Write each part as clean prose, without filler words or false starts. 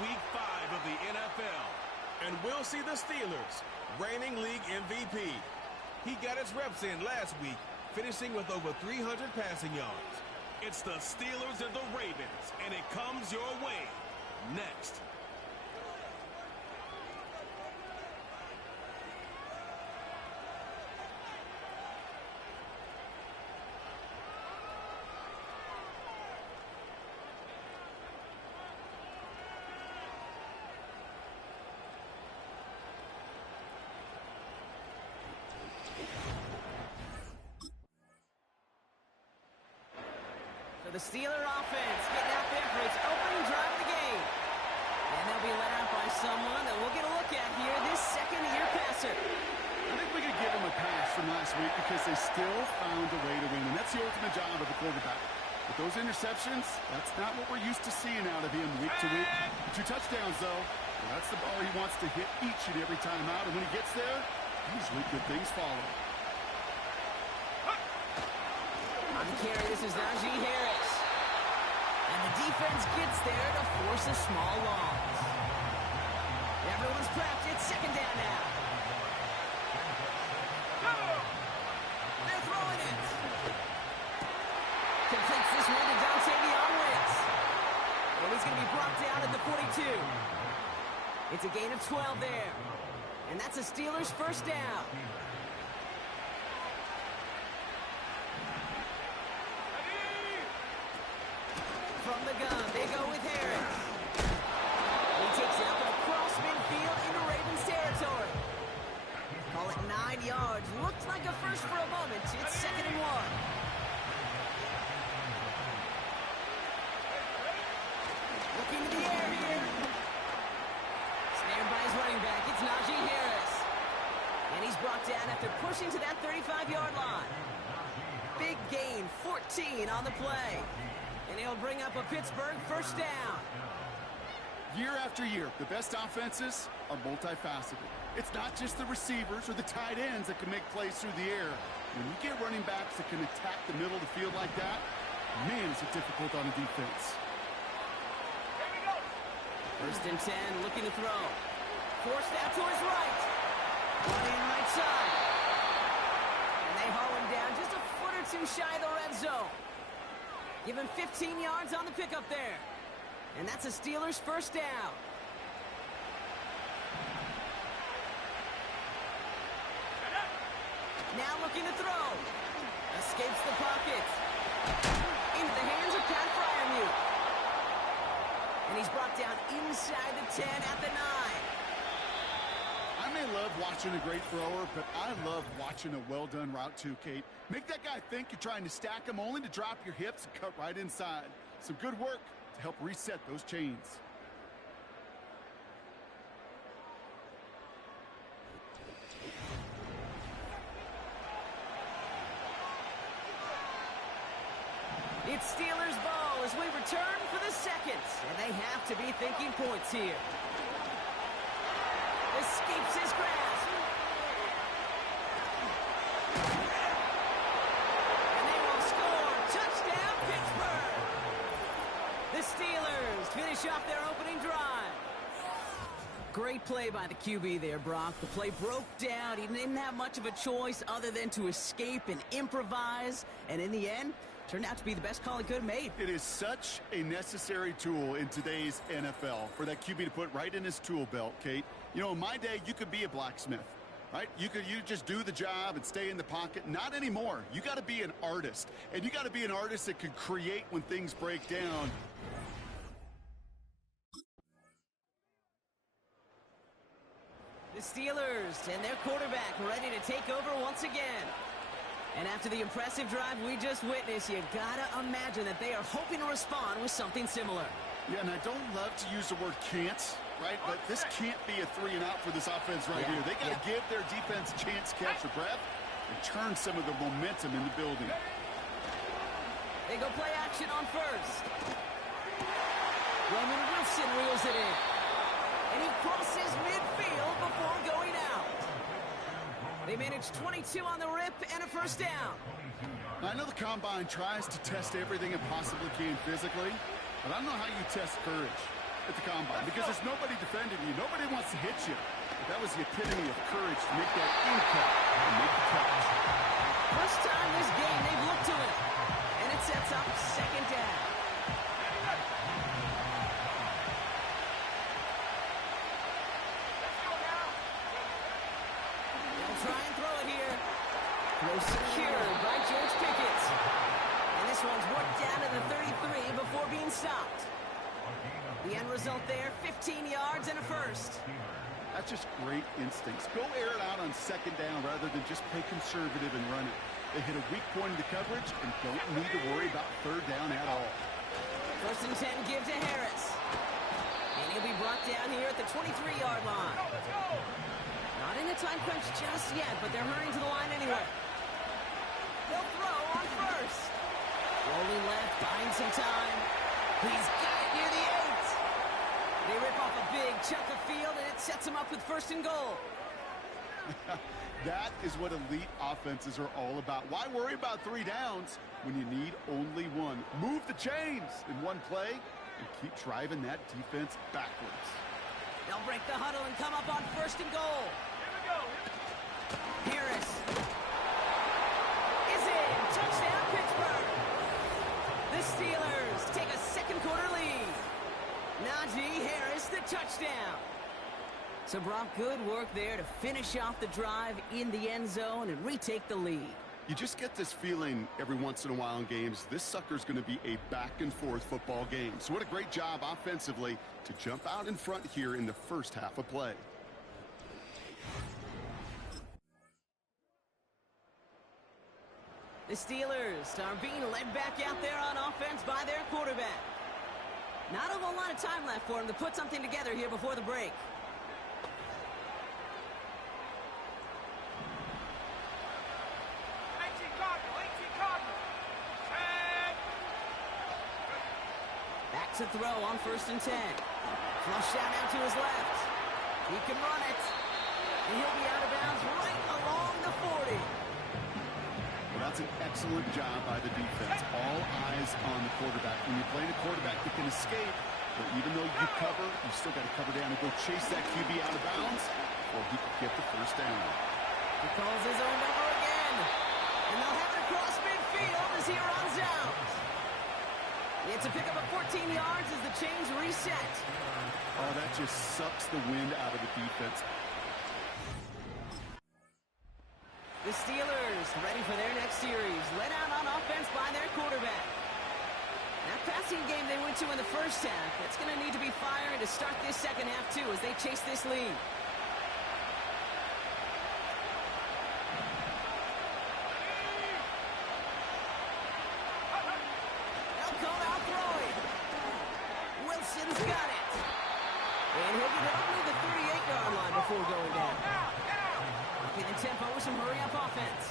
Week 5 of the NFL. And we'll see the Steelers, reigning league MVP. He got his reps in last week, finishing with over 300 passing yards. It's the Steelers and the Ravens, and it comes your way next. So the Steeler offense getting out there for its opening drive of the game. And they'll be led out by someone that we'll get a look at here, this second-year passer. I think we could give him a pass from last week because they still found a way to win, and that's the ultimate job of a quarterback. With those interceptions, that's not what we're used to seeing out of him week to week. 2 touchdowns, though. Well, that's the ball he wants to hit each and every time out, and when he gets there, usually good things follow. On the carry, this is Najee Harris. And the defense gets there to force a small loss. Everyone's prepped. It's second down now. They're throwing it. Completes this one to Dontavion Wentz. And he's going to be brought down at the 42. It's a gain of 12 there. And that's a Steelers first down. From the gun, they go with Harris. He takes it up across midfield into Ravens territory. Call it 9 yards. Looked like a first for a moment. It's 2nd and 1. Looking to the air here. Snared by his running back. It's Najee Harris. And he's brought down after pushing to that 35-yard line. Big gain, 14 on the play. And he'll bring up a Pittsburgh first down. Year after year, the best offenses are multifaceted. It's not just the receivers or the tight ends that can make plays through the air. When you get running backs that can attack the middle of the field like that, man, is it difficult on a defense. First and 10, looking to throw. Forced out to his right. Running right side. And they haul him down just a foot or two shy of the red zone. Give him 15 yards on the pickup there. And that's a Steelers first down. Now looking to throw. Escapes the pocket. Into the hands of Pat Freiermuth. And he's brought down inside the 10 at the 9. I may love watching a great thrower, but I love watching a well-done route too, Kate. Make that guy think you're trying to stack him only to drop your hips and cut right inside. Some good work to help reset those chains. It's Steelers ball as we return for the second. And they have to be thinking points here. Escapes his grasp. And they will score. Touchdown, Pittsburgh. The Steelers finish off their opening drive. Great play by the QB there, Brock. The play broke down. He didn't have much of a choice other than to escape and improvise. And in the end, turned out to be the best call he could have made. It is such a necessary tool in today's NFL for that QB to put right in his tool belt, Kate. You know, in my day, you could be a blacksmith, right? You just do the job and stay in the pocket. Not anymore. You got to be an artist, and you got to be an artist that can create when things break down. The Steelers and their quarterback ready to take over once again. And after the impressive drive we just witnessed, you gotta imagine that they are hoping to respond with something similar. Yeah, and I don't love to use the word can't, right? But this can't be a 3-and-out for this offense right here. They gotta give their defense a chance to catch their breath and turn some of the momentum in the building. They go play action on first. Roman Wilson reels it in. And he crosses midfield before going out. They managed 22 on the rip and a first down. I know the Combine tries to test everything it possibly can physically, but I don't know how you test courage. at the combine because there's nobody defending you. Nobody wants to hit you. But that was the epitome of courage to make that in-cut and make the catch. First time this game, they've looked to it. And it sets up second down. They'll try and throw it here. Throw secured by George Pickett. And this one's worked down to the 33 before being stopped. The end result there, 15 yards and a first. That's just great instincts. Go air it out on second down rather than just play conservative and run it. They hit a weak point in the coverage and don't need to worry about third down at all. First and 10, give to Harris. And he'll be brought down here at the 23-yard line. Not in a time crunch just yet, but they're hurrying to the line anyway. They'll throw on first. Rolling left, buying some time. He's got it near the 8. They rip off a big chunk of field, and it sets them up with first and goal. That is what elite offenses are all about. Why worry about 3 downs when you need only one? Move the chains in one play and keep driving that defense backwards. They'll break the huddle and come up on first and goal. Here we go. Harris is in. Touchdown, Pittsburgh. The Steelers take a second quarter lead. Najee Harris, the touchdown. So, Brock, good work there to finish off the drive in the end zone and retake the lead. You just get this feeling every once in a while in games, this sucker's going to be a back-and-forth football game. So what a great job offensively to jump out in front here in the first half of play. The Steelers are being led back out there on offense by their quarterback. Not a whole lot of time left for him to put something together here before the break. 18 Cardinal. Back to throw on first and 10. Flush down out to his left. He can run it. And he'll be out of bounds right along the 40. Well, that's an excellent job by the defense. All eyes on the quarterback. When you're playing a quarterback that can escape, but even though you cover, you still got to cover down and go chase that QB out of bounds, or he could get the first down. He calls his own number again. And they'll have it across midfield as he runs out. It's a pickup of 14 yards as the chains reset. Oh, that just sucks the wind out of the defense. The Steelers ready for their next series. Led out on offense by their quarterback. That passing game they went to in the first half, it's going to need to be firing to start this second half too as they chase this lead. They'll come out throwing. Wilson's got it. And he'll get it only the 38-yard line before going down. Getting tempo with some hurry-up offense.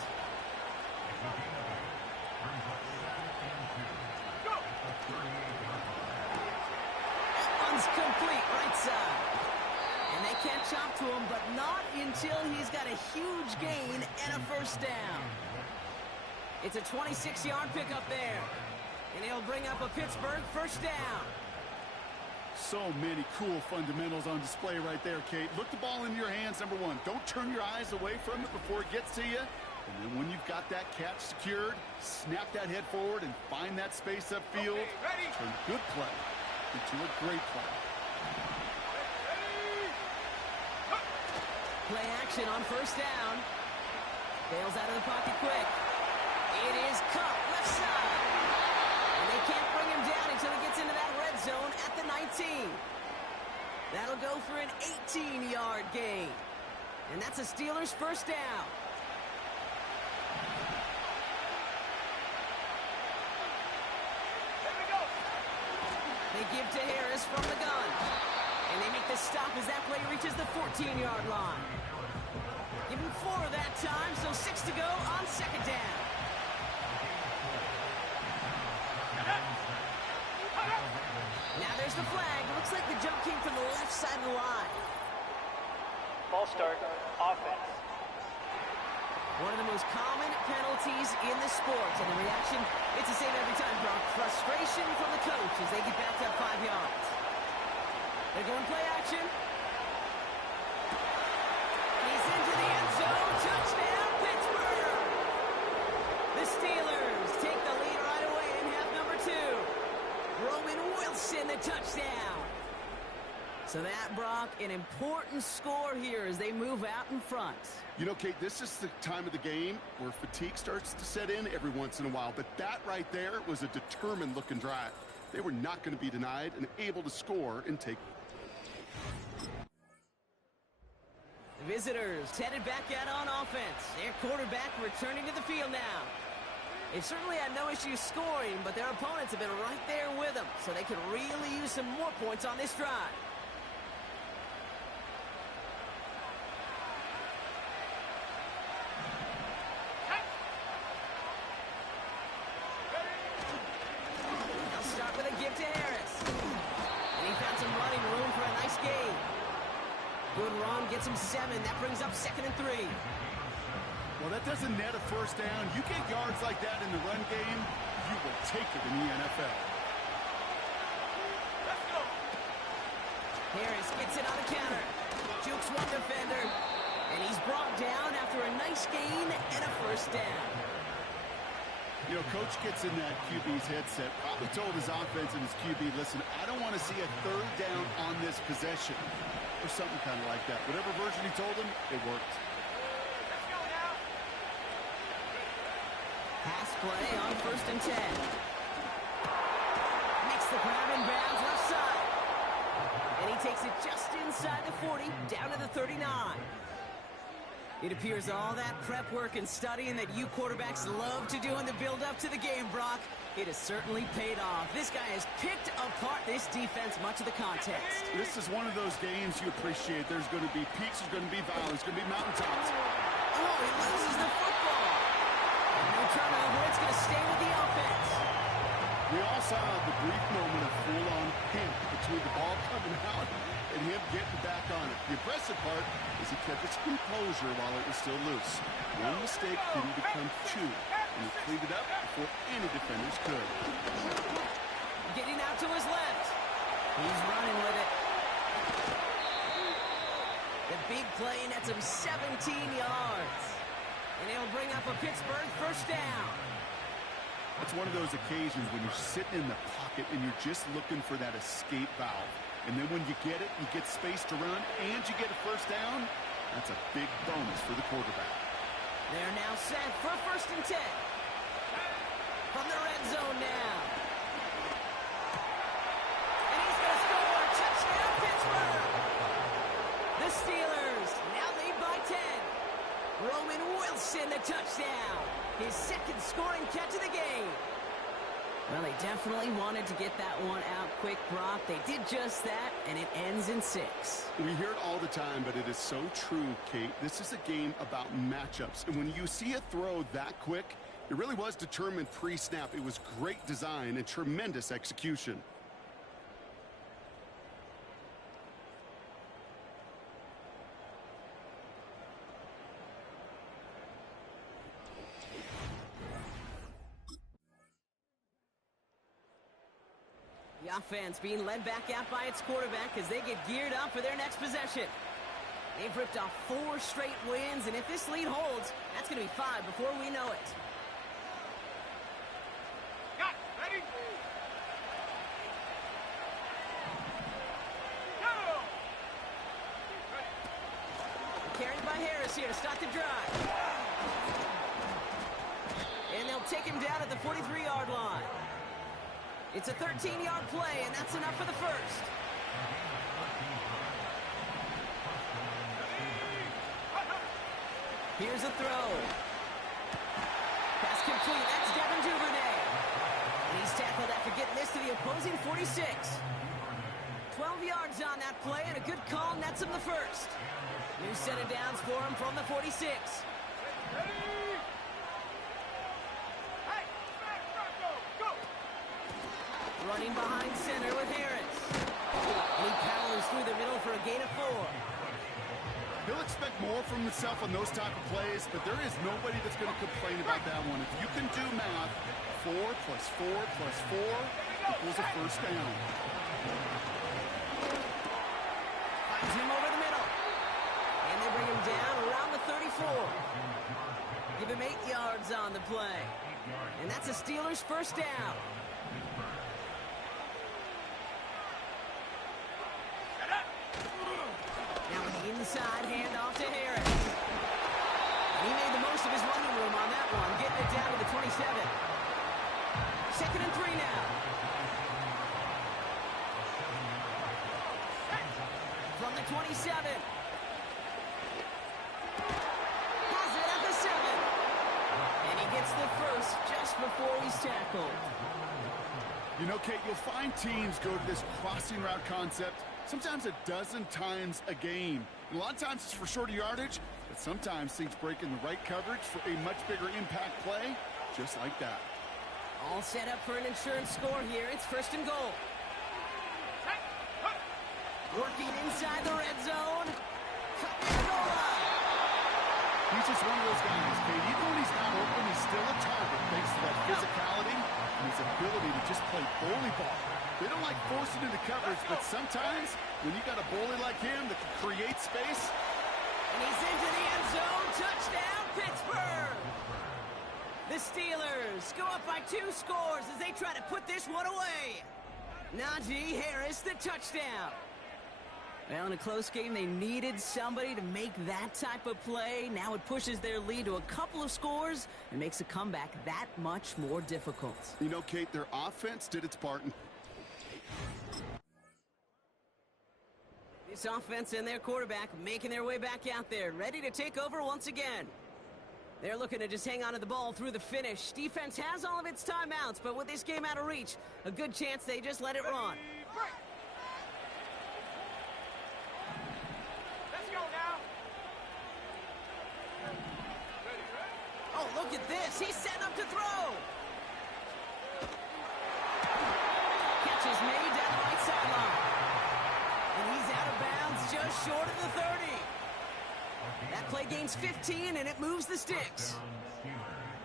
That one's complete right side. And they can't chop to him, but not until he's got a huge gain and a first down. It's a 26-yard pickup there. And he'll bring up a Pittsburgh first down. So many cool fundamentals on display right there, Kate. Look the ball in your hands, number one. Don't turn your eyes away from it before it gets to you. And then when you've got that catch secured, snap that head forward and find that space upfield. Okay, ready. Turn a good play into a great play. Play action on first down. Bails out of the pocket quick. It is Cup, left side. And they can't bring him down until he gets into that red zone at the 19. That'll go for an 18-yard gain. And that's a Steelers first down. Here we go. They give to Harris from the gun. And they make the stop as that play reaches the 14-yard line. Give him 4 that time, so 6 to go on second down. Now there's the flag. Looks like the jump came from the left side of the line. False start, offense. One of the most common penalties in the sport. And the reaction, it's the same every time, Brock. Frustration from the coach as they get back up 5 yards. They're going play action. He's into the end zone. Touchdown, Pittsburgh. The Steelers take the lead right away in half number 2. Roman Wilson, the touchdown. So that, Brock, an important score here as they move out in front. You know, Kate, this is the time of the game where fatigue starts to set in every once in a while. But that right there was a determined-looking drive. They were not going to be denied and able to score and take. The visitors headed back out on offense. Their quarterback returning to the field now. They've certainly had no issues scoring, but their opponents have been right there with them, so they could really use some more points on this drive. They'll start with a give to Harris. And he found some running room for a nice gain. Good run, gets him 7. That brings up 2nd and 3. Well, that doesn't net a first down. You get yards like that in the run game, you will take it in the NFL. Let's go. Harris gets it on the counter. Jukes one defender. And he's brought down after a nice gain and a first down. You know, Coach gets in that QB's headset, probably told his offense and his QB, listen, I don't want to see a 3rd down on this possession. Or something kind of like that. Whatever version he told him, it worked. Let's go now. Pass play on 1st and 10. Makes the grab in bounds left side. And he takes it just inside the 40, down to the 39. It appears all that prep work and studying that you quarterbacks love to do in the build-up to the game, Brock, it has certainly paid off. This guy has picked apart this defense much of the context. This is one of those games you appreciate. There's going to be peaks, there's going to be valleys, there's going to be mountaintops. Oh, he loses the football. And no turnover, it's going to stay with the offense. We all saw the brief moment of full-on panic between the ball coming out and him getting back on it. The impressive part is he kept his composure while it was still loose. One mistake didn't become 2, and he cleaned it up before any defenders could. Getting out to his left. He's running with it. The big play nets him 17 yards. And it'll bring up a Pittsburgh first down. It's one of those occasions when you're sitting in the pocket and you're just looking for that escape valve. And then when you get it, you get space to run, and you get a first down, that's a big bonus for the quarterback. They're now set for 1st and 10. From the red zone now. And he's going to score. Touchdown, Pittsburgh. The Steelers now lead by 10. Roman Wilson, the touchdown. His 2nd scoring catch of the game. Well, they definitely wanted to get that one out quick, Brock. They did just that, and it ends in 6. We hear it all the time, but it is so true, Kate. This is a game about matchups. And when you see a throw that quick, it really was determined pre-snap. It was great design and tremendous execution. The offense being led back out by its quarterback as they get geared up for their next possession. They've ripped off 4 straight wins, and if this lead holds, that's going to be 5 before we know it. Got ready. Go. Carried by Harris here to start the drive. And they'll take him down at the 43-yard line. It's a 13-yard play, and that's enough for the first. Here's a throw. Pass complete. That's Devin Duvernay. And he's tackled after getting this to the opposing 46. 12 yards on that play, and a good call nets him the first. New set of downs for him from the 46. Running behind center with Harris. And he powers through the middle for a gain of 4. He'll expect more from himself on those type of plays, but there is nobody that's going to complain about that one. If you can do math, 4 plus 4 plus 4 equals a first down. 4. Give him 8 yards on the play. And that's a Steelers first down. Now an inside handoff to Harris. He made the most of his running room on that one, getting it down to the 27. 2nd and 3 now. From the 27. Has it at the 7. And he gets the first just before he's tackled. You know, Kate, you'll find teams go to this crossing route concept sometimes a dozen times a game. And a lot of times it's for shorter yardage, but sometimes things break in the right coverage for a much bigger impact play, just like that. All set up for an insurance score here. It's 1st and goal. Working inside the red zone. Cut the goal line. He's just one of those guys, Kate. Even when he's not open, he's still a target thanks to that physicality and his ability to just play bully ball. They don't like forcing into coverage, but sometimes when you got a bully like him that can create space. And he's into the end zone. Touchdown, Pittsburgh. The Steelers go up by 2 scores as they try to put this one away. Najee Harris, the touchdown. Well, in a close game, they needed somebody to make that type of play. Now it pushes their lead to a couple of scores and makes a comeback that much more difficult. You know, Kate, their offense did its part. This offense and their quarterback making their way back out there, ready to take over once again. They're looking to just hang on to the ball through the finish. Defense has all of its timeouts, but with this game out of reach, a good chance they just let it run. Let's go now. Oh, look at this. He's setting up to throw. Catch is made down the right sideline. And he's out of bounds just short of the 30. That play gains 15, and it moves the sticks.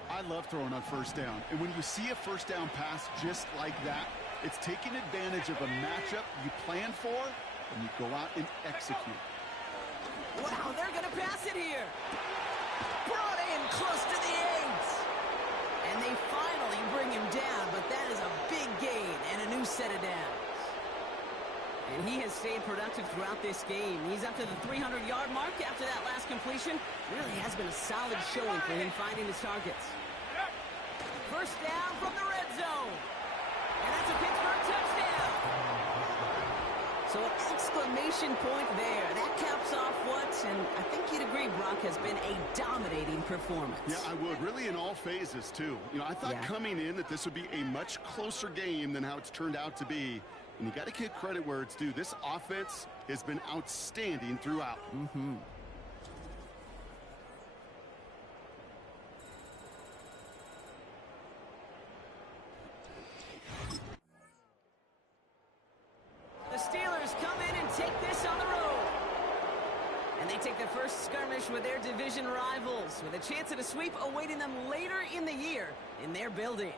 I love throwing on 1st down. And when you see a 1st down pass just like that, it's taking advantage of a matchup you plan for, and you go out and execute. Wow, they're going to pass it here. Brought in close to the 8. And they finally bring him down, but that is a big gain and a new set of downs. And he has stayed productive throughout this game. He's up to the 300-yard mark after that last completion. Really has been a solid showing for him finding his targets. 1st down from the red zone. And that's a Pittsburgh touchdown. So an exclamation point there. That caps off what, and I think you'd agree, Brock, has been a dominating performance. Yeah, I would. Really in all phases, too. You know, I thought coming in that this would be a much closer game than how it's turned out to be. And you got to give credit where it's due. This offense has been outstanding throughout. The Steelers come in and take this on the road. And they take the first skirmish with their division rivals with a chance at a sweep awaiting them later in the year in their building.